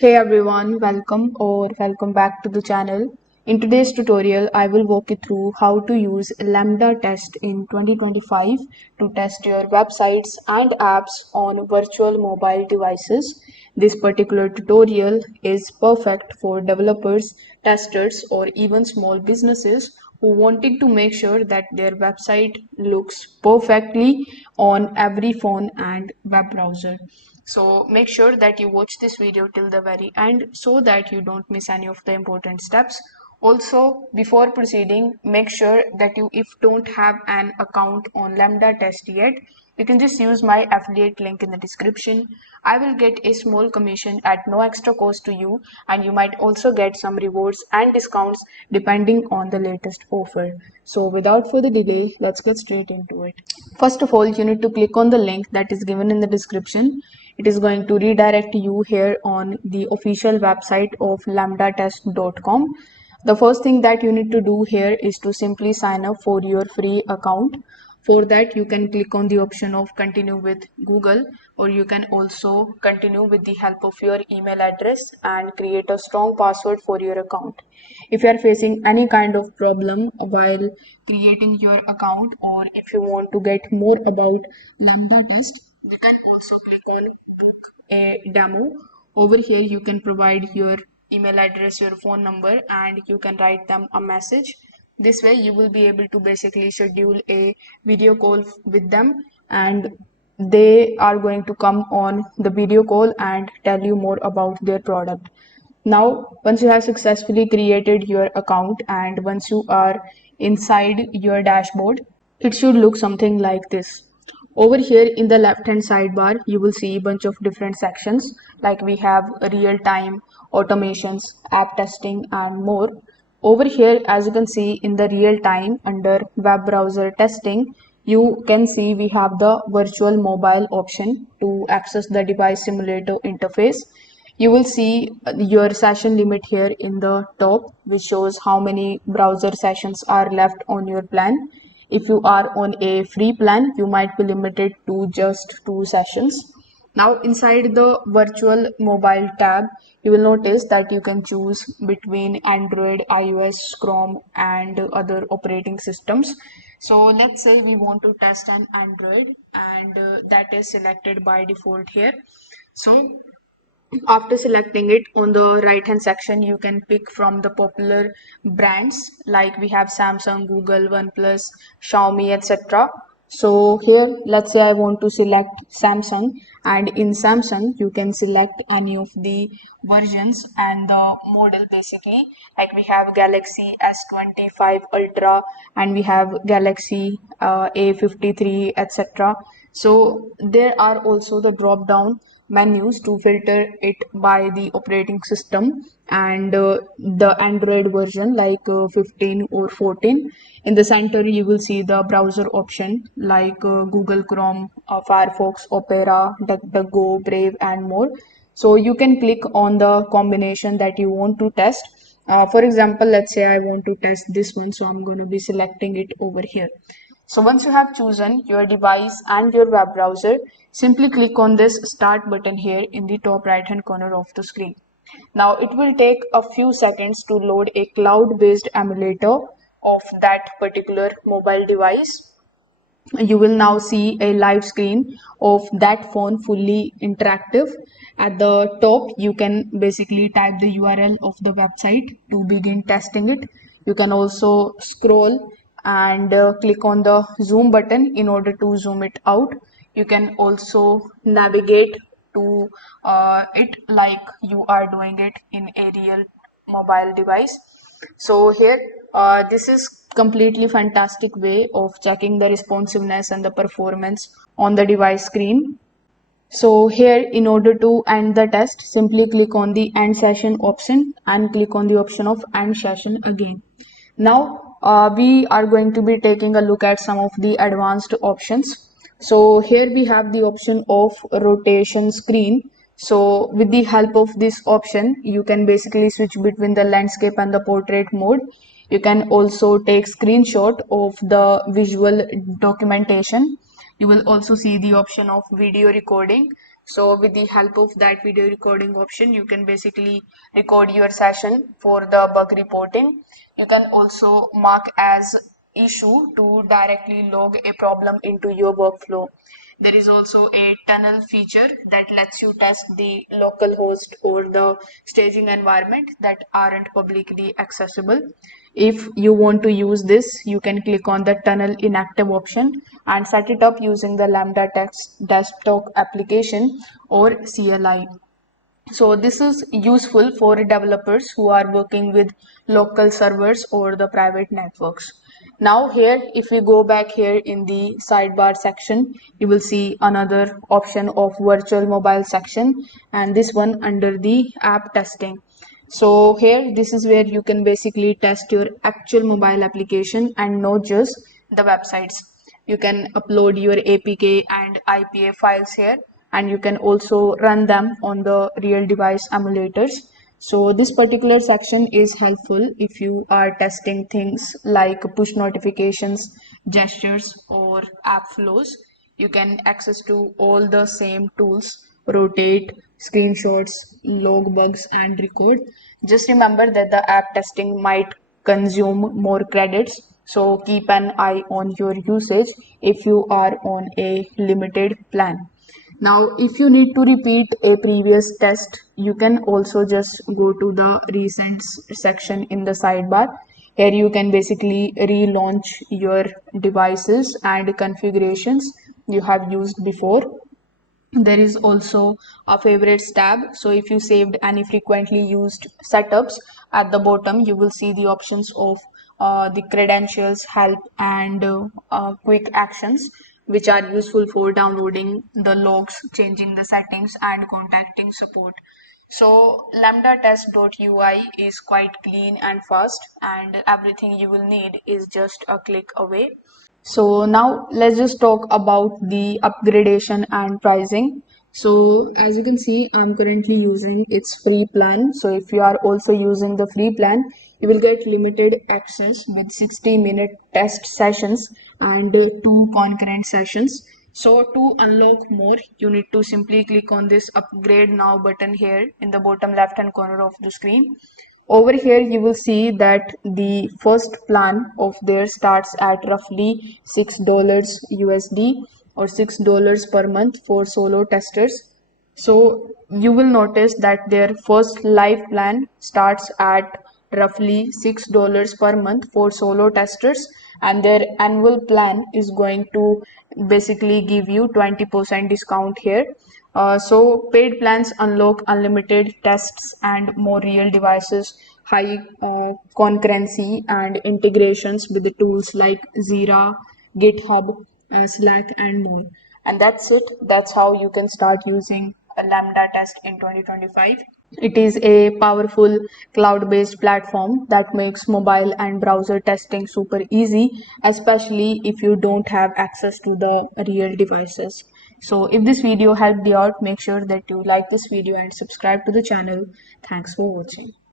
Hey everyone, welcome back to the channel. In today's tutorial, I will walk you through how to use Lambdatest in 2025 to test your websites and apps on virtual mobile devices. This particular tutorial is perfect for developers, testers, or even small businesses who wanted to make sure that their website looks perfectly on every phone and web browser. So make sure that you watch this video till the very end so that you don't miss any of the important steps. Also, before proceeding, make sure that if don't have an account on Lambda Test yet, you can just use my affiliate link in the description. I will get a small commission at no extra cost to you, and you might also get some rewards and discounts depending on the latest offer. So without further delay, let's get straight into it. First of all, you need to click on the link that is given in the description. It is going to redirect you here on the official website of lambdatest.com. The first thing that you need to do here is to simply sign up for your free account. For that, you can click on the option of continue with Google, or you can also continue with the help of your email address and create a strong password for your account. If you are facing any kind of problem while creating your account, or if you want to get more about Lambda test, you can also click on book a demo. Over here, you can provide your email address, your phone number, and you can write them a message. This way you will be able to basically schedule a video call with them, and they are going to come on the video call and tell you more about their product. Now, once you have successfully created your account and once you are inside your dashboard, it should look something like this. Over here in the left hand sidebar, you will see a bunch of different sections, like we have real time, automations, app testing, and more. Over here, as you can see in the real time under web browser testing, you can see we have the virtual mobile option to access the device simulator interface. You will see your session limit here in the top, which shows how many browser sessions are left on your plan. If you are on a free plan, you might be limited to just 2 sessions. Now, inside the virtual mobile tab, you will notice that you can choose between Android, iOS, Chrome, and other operating systems. So let's say we want to test an Android, and that is selected by default here. So after selecting it, on the right hand section, you can pick from the popular brands, like we have Samsung, Google, OnePlus, Xiaomi, etc. So here, let's say I want to select Samsung, and in Samsung you can select any of the versions and the model, basically, like we have Galaxy S25 Ultra, and we have Galaxy A53, etc. So there are also the drop down menus to filter it by the operating system and the Android version, like 15 or 14. In the center, you will see the browser option, like Google Chrome, Firefox, Opera, DuckDuckGo, Brave, and more. So you can click on the combination that you want to test. For example, let's say I want to test this one, so I'm going to be selecting it over here. So once you have chosen your device and your web browser, simply click on this start button here in the top right hand corner of the screen. Now it will take a few seconds to load a cloud-based emulator of that particular mobile device. You will now see a live screen of that phone, fully interactive. At the top, you can basically type the URL of the website to begin testing it. You can also scroll and click on the zoom button in order to zoom it out. You can also navigate to it like you are doing it in a real mobile device. So here, this is completely fantastic way of checking the responsiveness and the performance on the device screen. So here, in order to end the test, simply click on the end session option and click on the option of end session again. Now we are going to be taking a look at some of the advanced options. So here we have the option of rotation screen. So with the help of this option, you can basically switch between the landscape and the portrait mode. You can also take screenshot of the visual documentation. You will also see the option of video recording. So with the help of that video recording option, you can basically record your session for the bug reporting. You can also mark as issue to directly log a problem into your workflow. There is also a tunnel feature that lets you test the local host or the staging environment that aren't publicly accessible. If you want to use this, you can click on the tunnel inactive option and set it up using the Lambdatest desktop application or CLI. So this is useful for developers who are working with local servers or the private networks. Now here, if we go back here in the sidebar section, you will see another option of virtual mobile section, and this one under the app testing. So here, this is where you can basically test your actual mobile application and not just the websites. You can upload your APK and IPA files here, and you can also run them on the real device emulators. So this particular section is helpful if you are testing things like push notifications, gestures, or app flows. You can access to all the same tools: rotate, screenshots, log bugs, and record. Just remember that the app testing might consume more credits, so keep an eye on your usage if you are on a limited plan. Now, if you need to repeat a previous test, you can also just go to the recent section in the sidebar. Here you can basically relaunch your devices and configurations you have used before. There is also a favorites tab, so if you saved any frequently used setups, at the bottom you will see the options of the credentials, help, and quick actions, which are useful for downloading the logs, changing the settings, and contacting support. So lambdatest.ui is quite clean and fast, and everything you will need is just a click away. So now let's just talk about the upgradation and pricing. So as you can see, I'm currently using its free plan. So if you are also using the free plan, you will get limited access with 60-minute test sessions and two concurrent sessions. So to unlock more, you need to simply click on this upgrade now button here in the bottom left hand corner of the screen. Over here, you will see that the first plan of theirs starts at roughly $6 USD or $6 per month for solo testers. So you will notice that their first live plan starts at roughly $6 per month for solo testers, and their annual plan is going to basically give you 20% discount here. So paid plans unlock unlimited tests and more real devices, high concurrency, and integrations with the tools like Zira, GitHub, Slack, and more. And that's it. That's how you can start using a Lambdatest in 2025. It is a powerful cloud-based platform that makes mobile and browser testing super easy, especially if you don't have access to the real devices. So if this video helped you out, make sure that you like this video and subscribe to the channel. Thanks for watching.